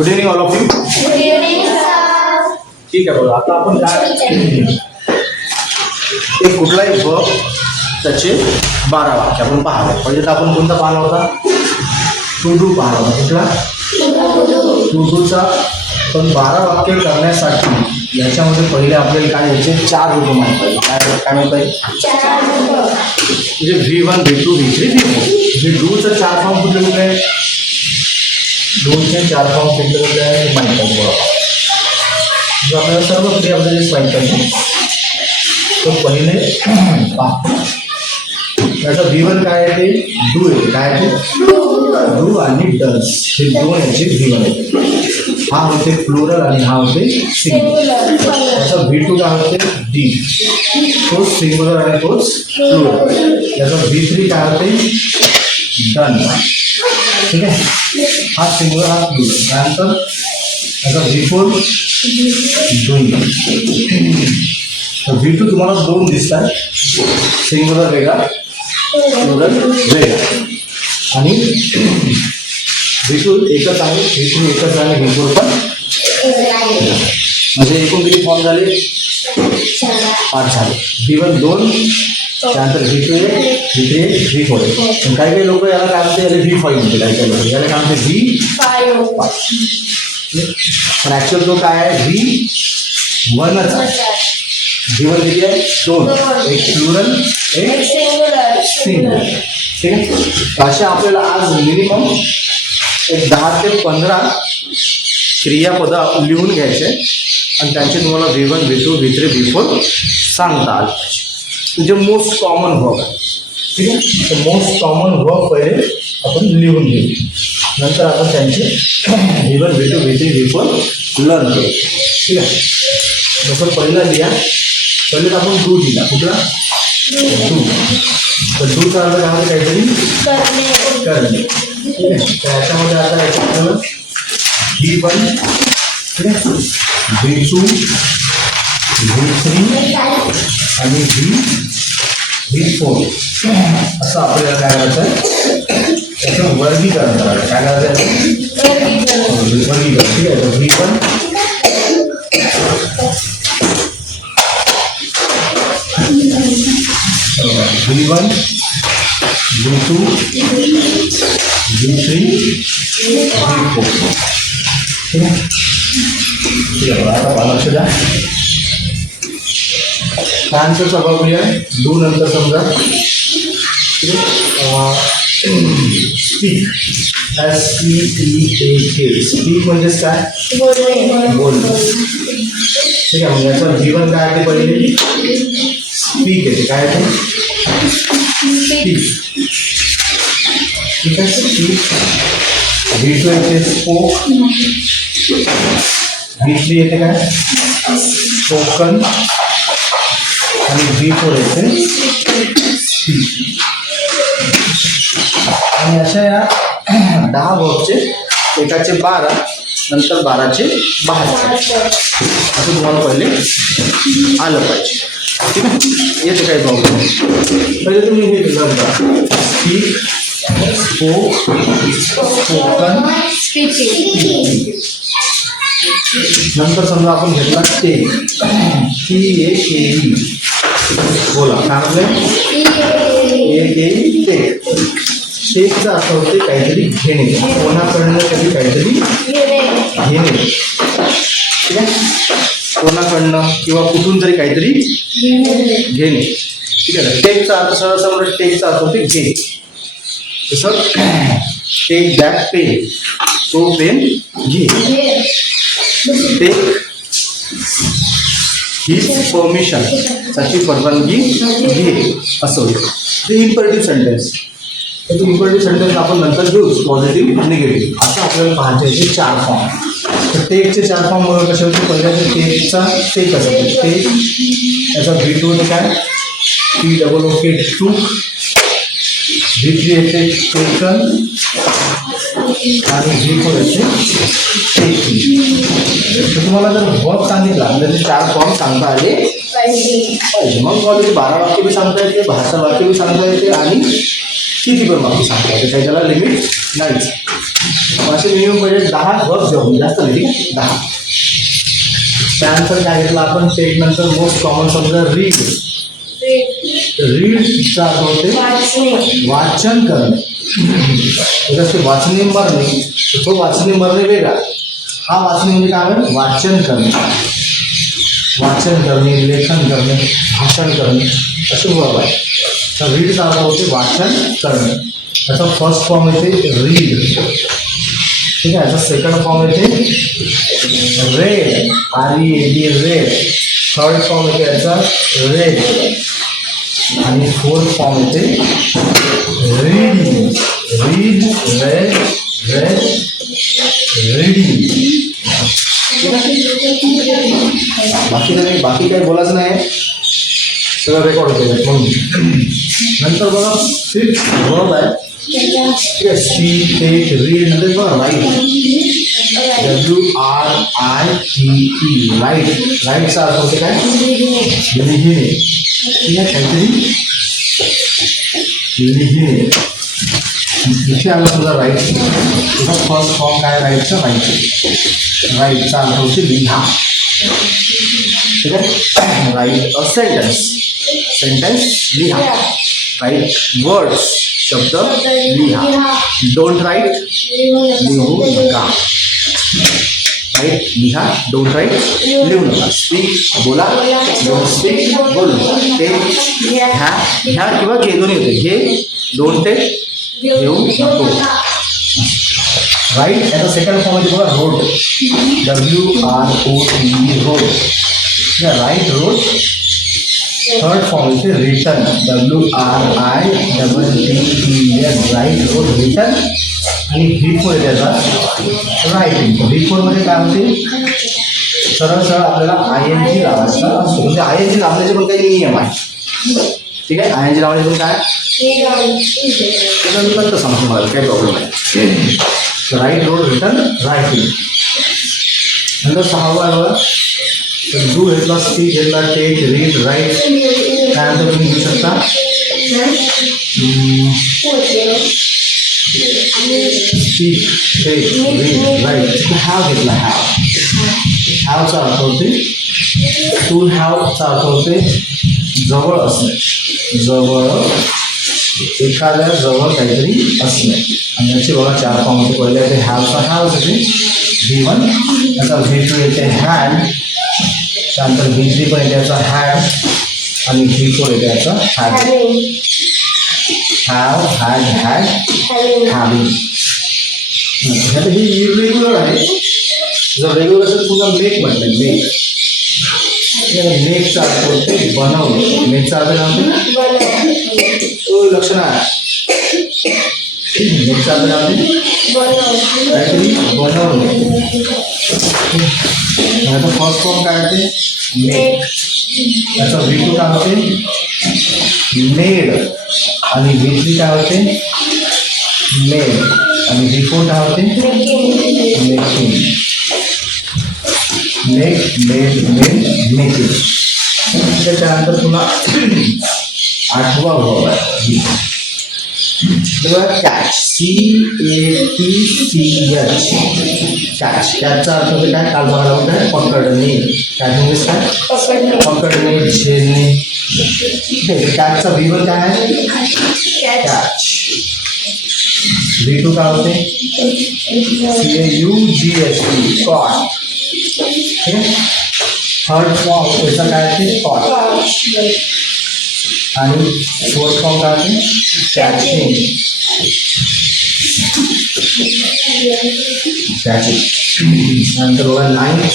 Good evening all of you. ठीक आहे बघा, आता आपण काय एक कुठलाही वर्ब त्याचे 12 वाक्य आपण पाहतो. पहिले तर आपण कोणता पाहिला होता? टू डू पाहिला होता. कुठला? टू डूचा. पण 12 वाक्य करण्यासाठी याच्यामध्ये पहिले आपल्याला काय याचे 4 रूप माहीत पाहिजे. काय माहीत पाहिजे? म्हणजे V1 V2 V3 V4. हे डूचं 4 फॉर्म कुठले कुठले आहे? डूचे 4 फॉर्म कुठले कुठले आहे माहीत पाहिजे. आपल्याला सर्व क्रिया आपल्याला माहीत पाहिजे. तो पहिले पहा, याचा V1 काय आहे? ते डू आहे. काय आहे ते? डू आणि डज हे दोन याचे V1 आहे. हा होते प्लुरल आणि हा होते सिंग्युलर. याचा V2 काय होते? डी, तोच सिंग्युलर आणि तोच प्लुरल. याचा V3 काय होते? डन. ठीक आहे, हा सिंग्युलर हा प्लुरल. त्यानंतर याचा V4 डुईंग. तर V2 तुम्हाला 2 दिसतात, सिंग्युलर वेगळा प्लुरल वेगळा. आणि V2 एकच आहे, V3 एकच आहे, V4 पण. म्हणजे एकूण किती फॉर्म झाले? 5 झाले. V1 2, त्यानंतर V2 1, V3 1, V4 1. पण काही काही लोक याला काय म्हणते? याला V5 म्हणते. काही काही लोक याला काय म्हणते? V5. पण ॲक्च्युअल तो काय आहे? V1च आहे. V1 किती आहे? 2. एक प्लुरल एक सिंग्युलर. ठीक आहे. अशा आपल्याला आज मिनिमम एक 10 ते 15 क्रियापदं लिहून घ्यायचे आणि त्यांचे तुम्हाला V1 V2 V3 V4 सांगता आले पाहिजे. म्हणजे मोस्ट कॉमन वर्ब आहे. ठीक आहे. तर मोस्ट कॉमन वर्ब पहिले आपण लिहून घेऊ, नंतर आपण त्यांचे V1 V2 V3 V4 learn करू. ठीक आहे. जसं पहिला लिहा. पहिले आपण डू लिहिला. कुठला? डू. तर डूचा अर्थ काय काहीतरी करणे. ठीक आहे. तर याच्यामध्ये आता याच्यामध्ये V1, ठीक आहे, V2 V3 आणि V4 असं आपल्याला काय करायचं आहे? त्याचं वर्गीकरण करायचं. काय करायचं आहे? वर्गीकरण. ठीक आहे. तर V1 V1 V2 V3 V4. ठीक आहे. ठीक आहे. आता लक्ष द्या. त्यानंतरचा बघूया डू नंतर समजा स्पीक. SPEAK. स्पीक म्हणजेच काय? बोलणं. ठीक आहे. म्हणजे याचा V1 काय आहे? पहिले स्पीक येते. काय येते? स्पीक. ठीक आहे. स्पीक. V2 येते स्पोक. V3 येते काय? स्पोकन. आणि V4 येते स्पीक. आणि अशा या 10 वर्बचे एकाचे 12 नंतर 12चे 12 असं तुम्हाला पहिले आलं पाहिजे. ठीक आहे. येते काही प्रॉब्लेम. पहिले तुम्ही हे लर्न करा. Speak, spoke, spoken, speaking. नंतर समजा आपण घेतला टेक. TAKE. बोला काय म्हटलं? टेक. टेकचा अर्थ होते काहीतरी घेणे. कोणाकडनं तरी काहीतरी घेणे. ठीक आहे. कोणाकडनं किंवा कुठून तरी काहीतरी घेणे. ठीक आहे. टेकचा अर्थ सहसा म्हणजे टेकचा अर्थ होते घे. जसं टेक दॅट पेन. तो पेन घे. Take his permission. त्याची परवानगी घे असं होतं. ते इम्परेटिव्ह सेंटेन्स. तर तो इम्परेटिव्ह सेंटेन्स आपण नंतर घेऊच. पॉझिटिव्ह निगेटिव्ह असं आपल्याला पाहायचे याचे 4 फॉर्म. तर टेकचे 4 फॉर्म बरोबर कसे होते? पहिल्याचे टेकचा टेक असं होते. टेक. याचा V2 होते काय? TOOK टूक. V3 येते टेकन. आणि V4 येते टेकिंग. तर तुम्हाला जर वर्ब सांगितला म्हणजे 4 फॉर्म सांगता आले पाहिजे. मग तुम्हाला 12 वाक्य बी सांगता येते, 72 वाक्य बी सांगता येते आणि किती पण मागू सांगता येते, काही त्याला लिमिट नाहीच. आपण असे मिनिमम पहिले 10 वर्क घेऊ, जास्त नाही, ठीक आहे, 10. त्यानंतर काय घेतलं आपण, टेक नंतर मोस्ट कॉमन समजा रीड. रीडचा अर्थ होते वाचन करणे. जसे वाचणे मरणे, तो वाचणे मरणे वेगळा, हा वाचणे म्हणजे काय आहे, वाचन करणे. वाचन करणे, लेखन करणे, भाषण करणे असे वर्ब आहे. तर रीडचा अर्थ होते वाचन करणे. याचा फर्स्ट फॉर्म येते रीड, ठीक आहे. याचा सेकंड फॉर्म येते red, READ red. Third form येते याचा रेड. आणि फोर्थ फॉर्म येते reading. Read, red, red, reading. बाकी काही बोलायचं नाही, सगळं रेकॉर्ड केलं म्हणून. नंतर बघा फिफ्थ वर्ब आहे, ठीक आहे. स्पीक, टेक, रीड नंतर बघा राईट. WRITE right. राईटचा अर्थ होते काय, लिहिणे, ठीक आहे. काहीतरी लिहिणे. इथे आलं समजा राईट, तुझा फर्स्ट फॉर्म काय राईटचा, राईट. राईटचा अर्थ होते लिहा, ठीक आहे. राईट अ सेंटेन्स, सेंटेन्स लिहा. राईट वर्ड्स, शब्द लिहा. डोंट राईट, लिहू नका. राईट लिहा, डोंट राईट लिहू नका. स्पीक बोला, डोंट स्पीक बोलू नका. टेक घ्या, घ्या किंवा घे दोन्ही होते. घे, डोंट टेक घेऊ नको. राईट याचा सेकंड फॉर्म मध्ये बघा road, WROTE road, right road. Third form इथे return, WRITTEN right wrote, return. आणि V4 त्याचा रायटिंग. V4 मध्ये काय होते, सरळ सरळ आपल्याला ING लावायचा असतो. म्हणजे ING लावण्याचे पण काही नियम आहे, ठीक आहे. ING लावण्याचे पण काय नंतर सांगतो मला, काही प्रॉब्लेम नाही. Write wrote, written, writing. नंतर 6वा आहे बघा, डू घेतला, स्पीक घेतला, टेक, रीड, राईट. त्यानंतर तुम्ही घेऊ शकता speak, take, read, write. Have घेतला, हॅव. हॅवचा अर्थ होते टू हॅवचा अर्थ होते जवळ असणे, जवळ, एखाद्या जवळ काहीतरी असणे. आणि याचे बघा 4 फॉर्म होते. पहिले येते हॅवचा, हॅव येते V1. याचा V2 येते हॅड. त्यानंतर V3 पण येते याचा हॅड. आणि V4 येते याचा had. Have, had, had, having. आता हे इरेग्युलर आहे. जर रेग्युलर असेल पुन्हा मेक म्हटलं, मेक. मेकचा अर्थ होते बनवणे. मेकचा अर्थ काय तो लक्षण आहे. मेकचा अर्थ काय काहीतरी बनवणे. याचा फर्स्ट फॉर्म काय होते मेक. याचा V2 काय होते मेड. आणि V3 काय होते मेड. आणि V4 काय होते making. Make, made, made, making. त्याच्यानंतर पुन्हा 8वा वर्ब आहे कॅच, CATCH. कॅच. कॅचचा अर्थ होते काय, काल बघायला होतं काय, पकडणे. कॅच म्हणजे काय, पकडणे, झेलणे. कॅचचा V1 काय आहे कॅच. V2 काय होते CAUGH कॉट. ठीक आहे. थर्ड फॉर्म त्याचा काय आहे कॉट. आणि फोर्थ फॉर्म काय होते कॅचिंग. कॅचिंग. नंतर बघा 9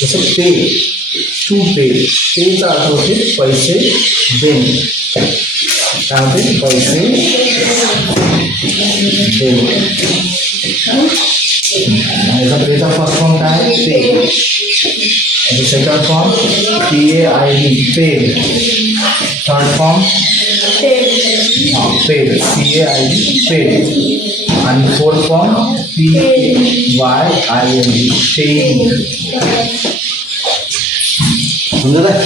जसं पे, टू पे. पेचा अर्थ होते पैसे देणे. काय होते पैसे देणे. याचा फर्स्ट फॉर्म काय pay. Second form PAID paid. Third form paid PAID paid. आणि फोर्थ फॉर्म PAYING पेइंग. समजत आहे.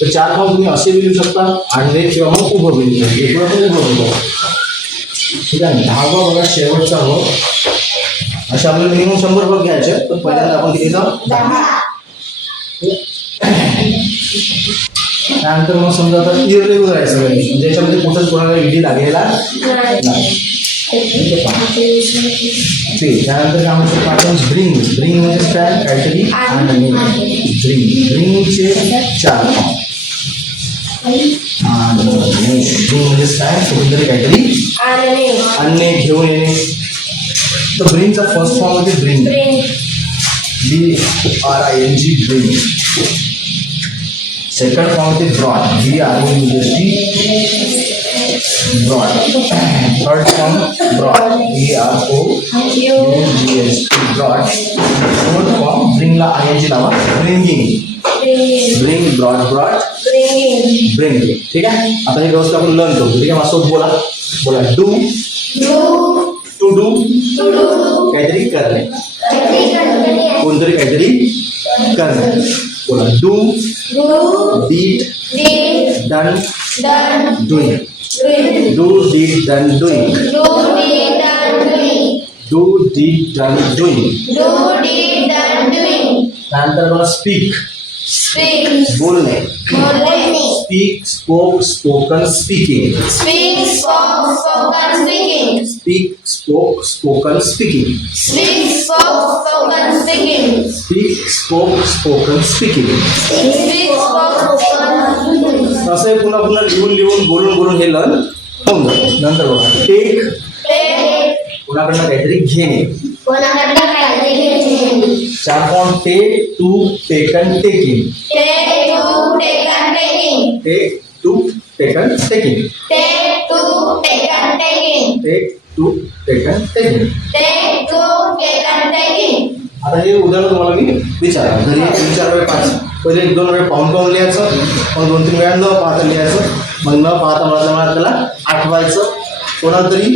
तर 4 फॉर्म तुम्ही असे लिहू शकता आडवे किंवा मग उभं लिहू शकता, किंवा मग उभं लिहू. ठीक आहे. 10वा बघा शेवटचा वर्ग. अशा आपल्याला मिनिमम 100 वर्ग घ्यायचे, पण पहिल्यांदा आपण किती जाऊ 10. त्यानंतर मग समजा आता इरेग्युलर आहे सगळे, म्हणजे याच्यामध्ये कुठंच कोणाला ईडी लागलेला नाही. ठीक आहे. त्यानंतर काय म्हणतो आपण ब्रिंग. ब्रिंग म्हणजे काय, काहीतरी आणणे. ब्रिंगचे 4 फॉर्म. ब्रिंग म्हणजे काय, कुठेतरी काहीतरी आणणे, घेऊन येणे. तर ब्रिंगचा फर्स्ट फॉर्म म्हणजे bring, BRING bring. Second form होते brought, BROUGHT brought. Third form brought, BROUGHT brought. Fourth form ब्रिंगला ING लावा, bringing. Bring, brought, brought, bring. ठीक आहे. आता हे व्यवस्थित आपण लर्न करू. ठीक आहे. माझ्यासोबत बोला. बोला डू, टू डू, काहीतरी करणे, कोणतरी काहीतरी करणे. बोला do, did, done, doing. Do, did, done, doing. Do, did, done, doing. त्यानंतर बघा स्पीक, बोलणे. Speak, spoke, spoken, speaking. Speak, spoke, spoken, speaking. Speak, spoke, spoken, speaking. असं हे पुन्हा पुन्हा लिहून बोलून हे लर्न होऊन जातं. नंतर बघा टेक, कोणाकडनं काहीतरी घेणे. 4 form take, took, taken, taking. Take, took, taken, taking. Take, took, taken, taking. आता हे उदाहरण तुम्हाला मी विचारा, जरी 3-4 वेळ पहिले 1-2 वेळ पाहून लिहायचं, मग 2-3 वेळा न पाहता लिहायचं, मग न पाहता मला त्याला आठवायचं, कोणाला तरी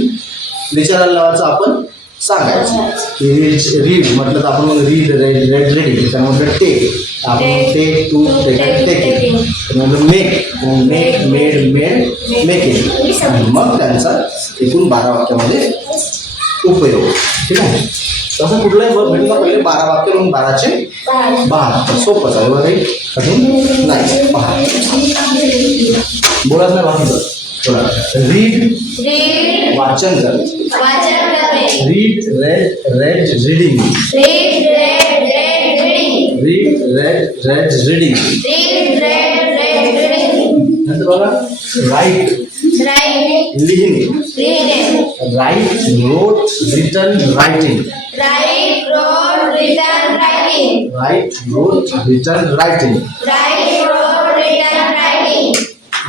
विचारायला लावायचं, आपण सांगायचं. रीड म्हटलं तर आपण मग रीड, रेड, त्यामुळे टेक, आपण टेक, टू, टेकन, टेकिंग. त्यानंतर मेक, मेड, मेकिंग. मग त्यांचा एकूण 12 वाक्यामध्ये उपयोग. ठीक आहे. तसं कुठलाही वर्ग भेटला पहिले 12 वाक्य, मग 12चे 12. सोपंच आहे, बघा काही कठीण नाही. पहा बोलत नाही बाकीचं. बोला रीड, वाचन कर. Read, red, reading. Read, reading. नंतर बघा राईट, लिहिणे. राईट, रोट, रिटन, रायटिंग. राईट, रोट, रिटन, रायटिंग.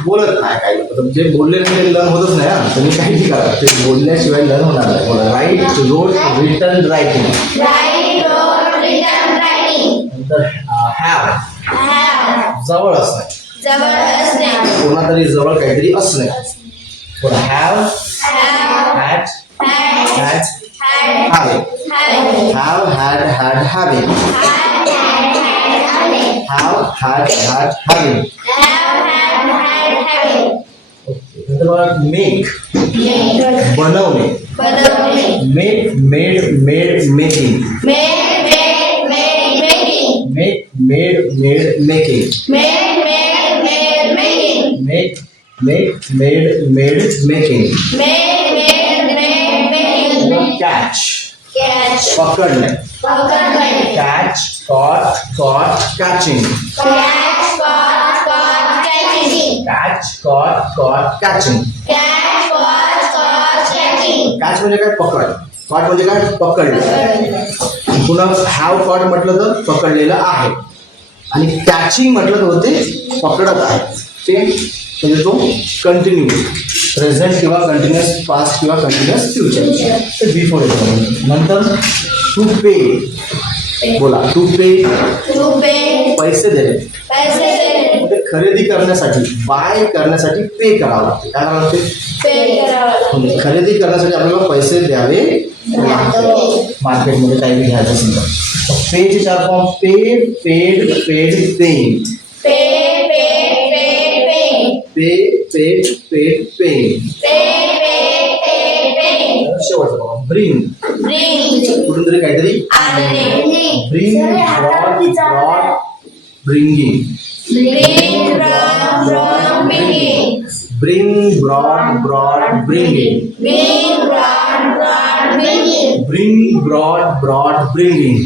बोलत नाही काही, जे बोलले नाही लर्न होतच नाही. हा तुम्ही काही करा, ते बोलल्याशिवाय लर्न होणार नाही. बोला राईट, रोट, रिटन, रायटिंग. नंतर हॅव, जवळ असणे, कोणातरी जवळ काहीतरी असणे. बोला have, had, having. Have, had, having. Have, had, having. नंतर बघा मेक, बनवणे. Make, made, making. Make, made, making. Make, made, making. Catch, पकडणे. Catch, caught, catching. Catch, caught, catching. Catch म्हणजे काय, पकड. कॉट म्हणजे काय, पकडले. पुन्हा हॅव कॉट म्हटलं तर पकडलेलं आहे, आणि कॅचिंग म्हटलं तर होते पकडत आहे. ते म्हणजे तो कंटिन्यू प्रेझेंट किंवा कंटिन्युअस पास्ट किंवा कंटिन्युअस फ्युचर. ते बिफोर येतो. नंतर टू पे. बोला टू पे, पैसे देणे. म्हणजे खरेदी करण्यासाठी, बाय करण्यासाठी पे करावं लागते. काय करावं लागते, खरेदी करण्यासाठी आपल्याला पैसे द्यावे लागते. मार्केटमध्ये काही घ्यायचं असेल तर पेचे 4 form pay, paid, paying. Pay paid paid पेन. शेवटचं बघा ब्रिंग. कुठून तरी काहीतरी bring brought bringing. Bring brought bringing. Bring brought bringing.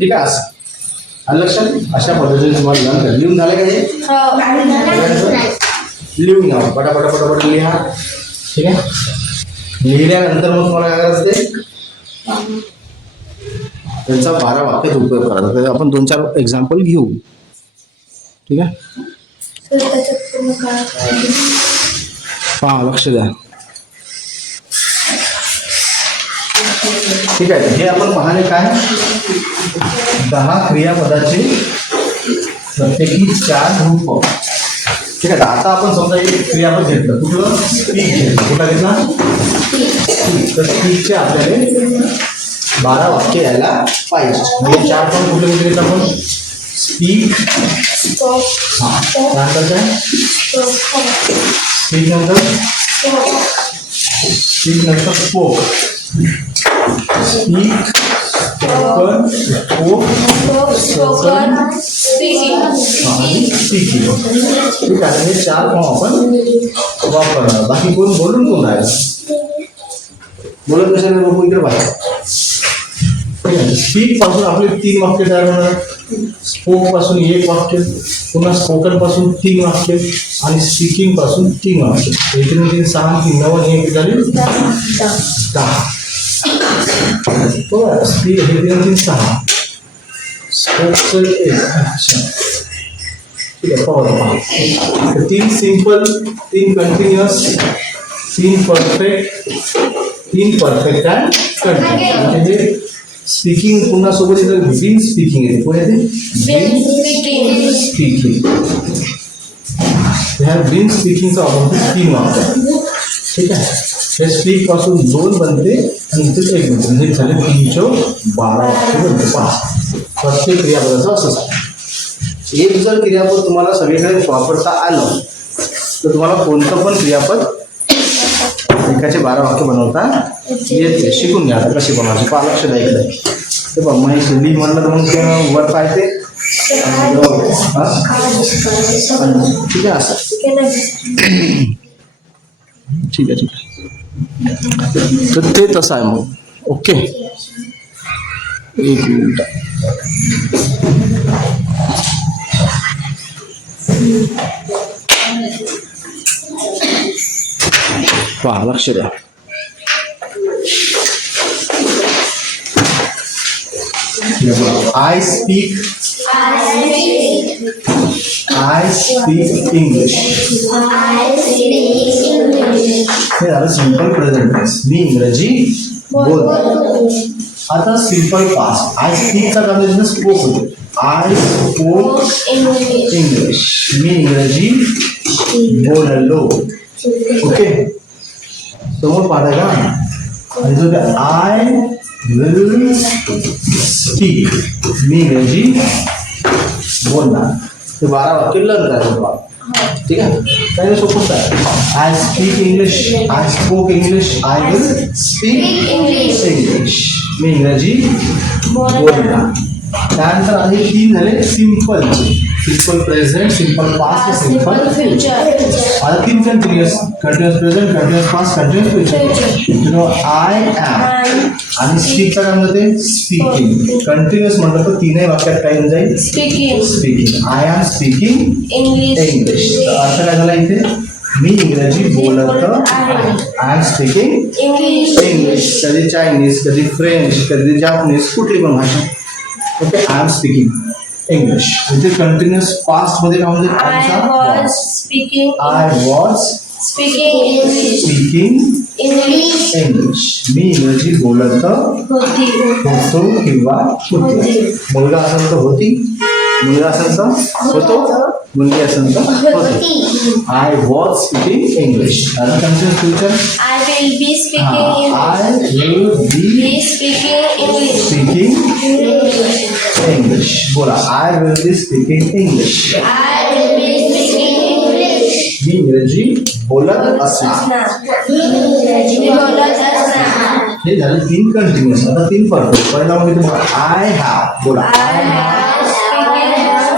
ठीक आहे असं आलं लक्षात. अशा पद्धतीने तुम्हाला लर्न करा. लिहून झालं का हे? लिहून घ्या पटापट पटापट लिहा. ठीक आहे. लिहिल्यानंतर मग तुम्हाला काय करायचं ते त्यांचा 12 वाक्यात उपयोग करायचा. तर आपण 2-4 एक्झाम्पल घेऊ. ठीक आहे. पहा लक्ष द्या. ठीक आहे. हे आपण पाहणे काय 10 क्रियापदाचे प्रत्येकी 4 रूप. ठीक आहे. आता आपण समजा एक क्रियापद घेतलं. कुठलं? स्पीक घेतलं. कुठला घेतला? तर स्पीकचे आपल्याला 12 वाक्य यायला पाहिजे. म्हणजे 4 पण कुठले कुठले घेतलं आपण? स्पीक. हां त्यानंतर काय? स्पीक नंतर स्पोक. Speak spoken speaking. ठीक आहे. हे 4 फॉर्म आपण वापरणार. बाकी कोण बोलून कोण राहिलं? बोलत कशाने बघू इकडे बाहेर. ठीक आहे. स्पीक पासून आपले 3 वाक्य तयार होणार. स्पोक पासून 1 वाक्य. पुन्हा स्पोकन पासून 3 वाक्य आणि स्पीकिंग पासून 3 वाक्य. 3 6 3 9 1 झाली 10. बरं. स्पीक हे 3 6. स्पोकचं 1. अच्छा. ठीक आहे. पहा 3 simple, 3 continuous, 3 perfect, 3 perfect and continuous. म्हणजे हे स्पीकिंग पुन्हा सोबत इथं बिन स्पीकिंग येते. कोण येते? बिन स्पीकिंग. ह्या बिन स्पीकिंगचा आपण 3 वाक्य. ठीक आहे. हे स्पीक पासून 2 बनते आणि इथे 1 बनते. म्हणजे झाले 3 चौक 12 वाक्य बनते. 5 प्रत्येक क्रियापदाचं असं झालं. एक जर क्रियापद तुम्हाला सगळीकडे वापरता आलं तर तुम्हाला कोणतं पण क्रियापद एकाचे 12 वाक्य बनवता येते. शिकून घ्या आता कशी बनवायची. पहा लक्ष द्या इकडे. ते बघ महेश ली म्हणलं तर मग वर काय ते ठीक आहे असं. ठीक आहे. ठीक आहे. तर ते तसं आहे मग. ओके. 1 मिनिट. पहा लक्ष द्या. I speak English. हे झालं सिंपल प्रेझेंट टेन्स. मी इंग्रजी बोलतो. आता सिंपल पास्ट. आय स्पीकचा कन्व्हर्जन स्पोक होतो. I spoke English. मी इंग्रजी बोललो. ओके. समोर पाहताय का? आणि जो आय विल स्पीक. मी इंग्रजी बोलणार. ते 12 वाक्य लर्न करायचं. ठीक आहे. काही सोपंच आहे. I speak English, I spoke English, I will speak English. मी इंग्रजी बोलणार. त्यानंतर आधी 3 झाले सिंपलचे. Simple present, simple past, simple future. आता 3 continuous. Continuous present, continuous past, continuous future. I am आणि स्पीकचा काय म्हणते? स्पीकिंग. कंटिन्युअस म्हटलं तर 3ही वाक्यात काय होऊन जाईल? Speaking. I am speaking English. अर्थ काय झाला इथे? मी इंग्रजी बोलत आहे. I am speaking English. कधी चायनीज, कधी फ्रेंच, कधी जापनीज, कुठली पण भाषा. Okay. I am speaking English. इथे कंटिन्युअस पास्ट मध्ये काय म्हणजे I was speaking I was speaking English. मी इंग्रजी बोलत होतो किंवा होते. मुलगा असेल तर होती, मुलगा असेल तर होतो, मुलगी असेल तर होती. I was speaking English. आता continuous future. I will be speaking English. I will be Speaking English. Speaking English. बोला. I will be speaking English. I will be मी इंग्रजी बोलत असणार. मी बोलत असणार. हे झालं 3 कंटिन्युअस. आता 3 परफेक्ट. पहिला म्हणजे तुम्हाला आय हॅव बोला. I have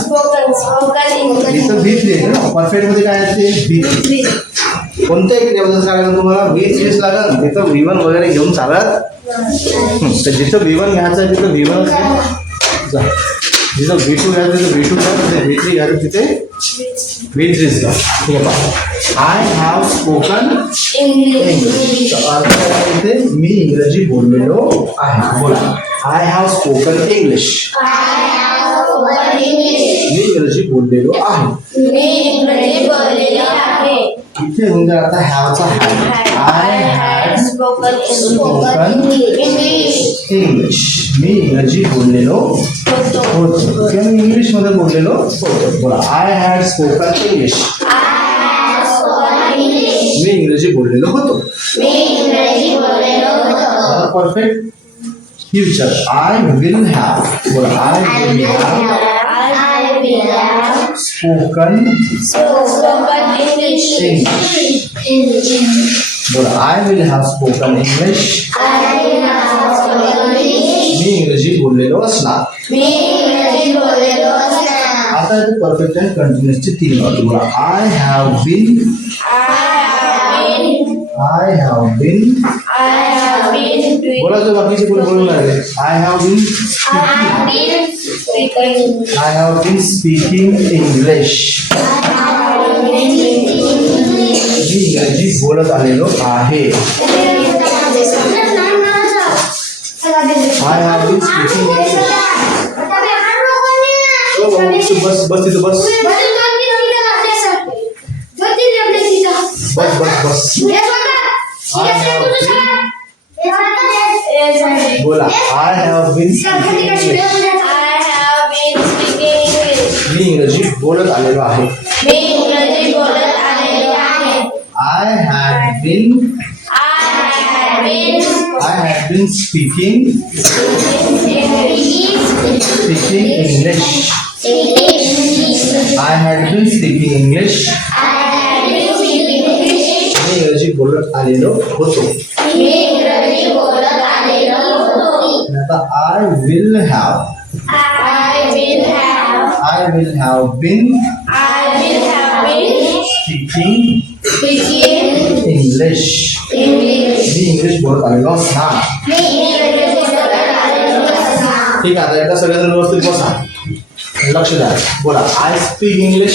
spoken. spoken English. इथं V3 आहे ना. परफेक्ट मध्ये काय असते V3. कोणत्याही क्रियापदात काय लागेल तुम्हाला V3 लागेल. तिथं V1 वगैरे घेऊन चालत. तर जिथं V1 घ्यायचं आहे तिथं V1 जा. जिथं V2 घ्यायचं तिथं V2 घ्या. तिथे V3 घ्यायचं तिथे V3 घ्या. ठीक आहे पहा. I have spoken English. अर्थ काय इथे मी इंग्रजी बोललेलो आहे. बोला आय हॅव स्पोकन इंग्लिश. मी इंग्रजी बोललेलो आहे. इथे म्हणजे आता हॅवचा have. I had spoken English. मी इंग्रजी बोललेलो होतो किंवा मी इंग्लिश मध्ये बोललेलो होतो. बोला आय हॅड स्पोकन इंग्लिश. मी इंग्रजी बोललेलो होतो. परफेक्ट ही विचार आय विल हॅव. बोला I will have spoken English. बोला I will have spoken English. मी इंग्रजी बोललेलो असणार. आता इथे परफेक्ट आहे कंटिन्युअसची 3 वाक्य. बोला I have been. I have been. बोला जो बाकीचे कोणी बोलून राहिले. I have been. I have been speaking English. मी इंग्रजी बोलत आलेलो आहे. I have been speaking English. बस बस तिथं बस बस बस बस. बोला I have been speaking English. मी इंग्रजी बोलत आलेलो आहे. I had been speaking English. I had been speaking English. मी इंग्रजी बोलत आलेलो होतो. आता I will have. I will have been speaking English. Me English बोलत आलेलो असणार. ठीक आहे. आता एकदा सगळेजण व्यवस्थित बसा. लक्ष द्या. बोला आय स्पीक इंग्लिश.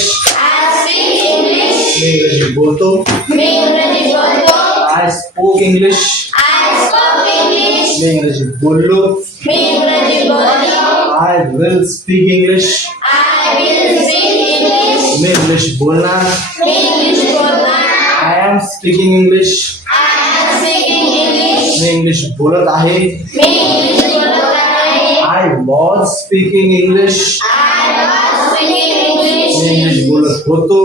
मी इंग्रजी बोलतो. I spoke English. मी इंग्रजी बोललो. I will speak English. मी इंग्लिश बोलणार. I am speaking English. मी इंग्लिश बोलत आहे. I was speaking English. मी इंग्लिश बोलत होतो.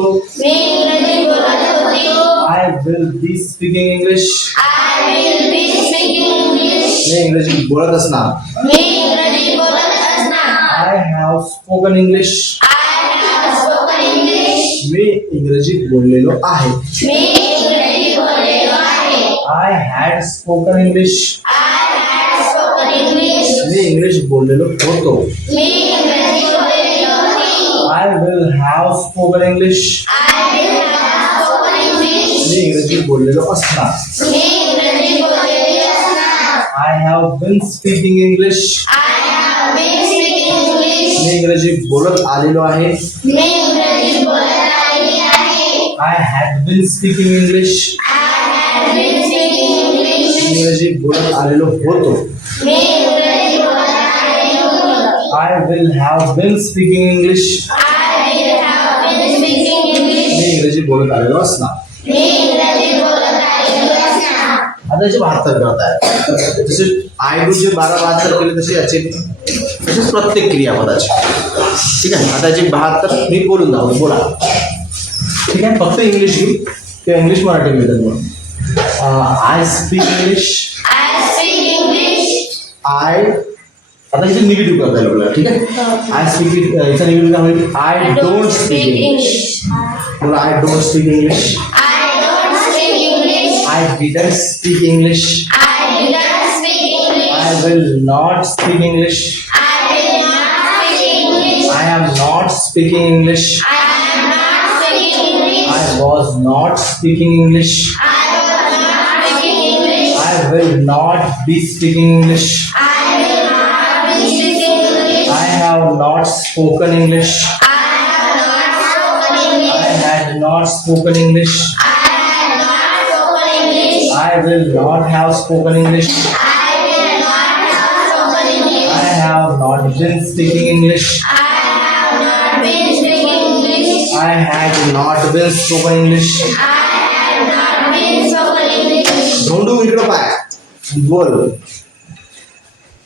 I will be speaking English. मी इंग्रजी बोलत असणार. I have spoken English. मी इंग्रजी बोललेलो आहे. I had spoken English. मी इंग्लिश बोललेलो होतो. I will have spoken English. मी इंग्रजी बोललेलो असणार. I have been speaking English. मी इंग्रजी बोलत आलेलो आहे. I had been speaking English. इंग्रजी बोलत आलेलो होतो. I will have been speaking English. मी इंग्रजी बोलत आलेलो असणार. आता याचे 72 करत आहे. जसे आय डू जे 12-72 केले तसे याचे तसेच प्रत्येक क्रियापदाचे. ठीक आहे. आता याचे 72 मी बोलून जाऊ. बोला. ठीक आहे. फक्त इंग्लिश घेऊ किंवा इंग्लिश मराठी मिळतात. I speak English. आय आता इथे निगेटिव्ह करता येईल आपल्याला. ठीक आहे. आय स्पीक याचा निगेटिव्ह काय होईल. I don't speak English. बोला I don't speak English. I don't speak English. I didn't speak English. I didn't speak English. I will not speak English. I will not speak English. I am not speaking English. I am not speaking English. I was not speaking English. I was not speaking English. I will not be speaking English. I will not be speaking English. I have not spoken English. I have not spoken English. I had not spoken English. I had not spoken English. I will not have spoken English. I will not have spoken English. I have not been speaking English. I have not been speaking English. I had not been spoken English. I had not been spoken English. Dhondu इकडं पाय बोल.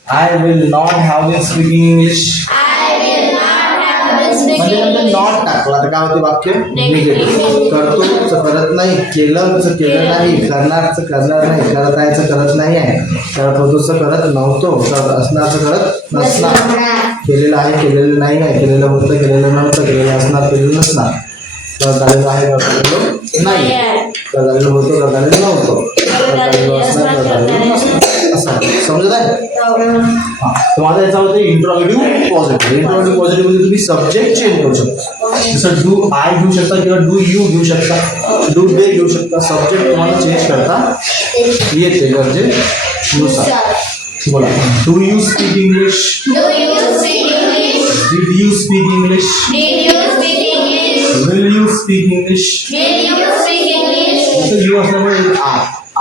I will not have been speaking English. I will not have been म्हणजे speaking नंतर English. Not टाकला तर काय होते वाक्य Negative. निगेटिव्ह. करतो च करत नाही, केलं च केलं नाही, करणार च करणार नाही, करत आहे च करत नाही आहे, करत होतो च करत नव्हतो, करत असणार च करत नसणार, केलेलं आहे केलेलं नाही आहे, केलेलं होतं केलेलं नव्हतं, केलेलं असणार केलेलं नसणार, करत आलेलं आहे करत आलेलं नाही, करत आलेलं होतं करत आलेलं नव्हतं, करत आलेलं असणार करत आलेलं नसणार. असं आहे. समजत आहे. हां तर माझा याचा होतं इंट्रोगेटिव्ह पॉझिटिव्ह. इंट्रोगेटिव्ह पॉझिटिव्ह मध्ये तुम्ही सब्जेक्ट चेंज करू शकता. जसं डू आय घेऊ शकता किंवा डू यू घेऊ शकता, डू दे घेऊ शकता. सब्जेक्ट तुम्हाला चेंज करता येते गरजेनुसार. बोला do you speak English. Do you speak English? Did you speak English. Did you speak English? Will you speak English. Will you speak English? You असल्यामुळे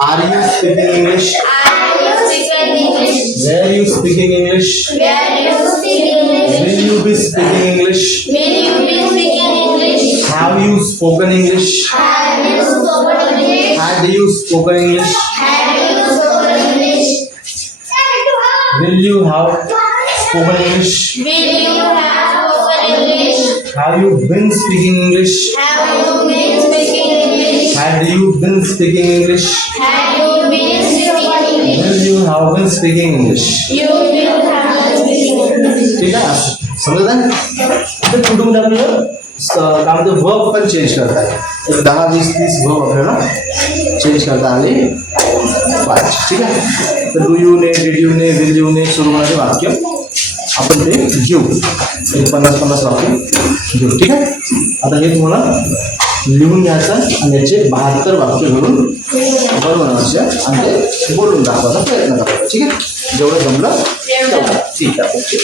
are you speaking English. Are you speaking English? Were you speaking English. Where you speak English? Will you be speaking English. Will you be speaking English? Have you spoken English? Have you spoken English? Had you spoken English? Have you spoken English? Will you have spoken English? Will you have spoken English? Have you been speaking English? Have you been speaking English? Had you been speaking English? Have you been speaking English? Will you have been speaking English? You will have been speaking English. ठीक आहे असं समजत आहे. तर कुठून आपल्याला काय म्हणते वर्ब पण चेंज करता येईल. एक 10-20-30 वर्ब आपल्याला चेंज करता आले पाहिजे. ठीक आहे. तर डू यू ने, डिड यू ने, विल यू ने सुरू होणारे वाक्य आपण ते घेऊ. एक 50-50 वाक्य घेऊ. ठीक आहे. आता हे तुम्हाला लिहून घ्यायचं आणि याचे 72 वाक्य घडून बनवायचे आणि ते बोलून दाखवायचा प्रयत्न करायचा. ठीक आहे. जेवढं जमलं तेवढं. ठीक आहे. ओके.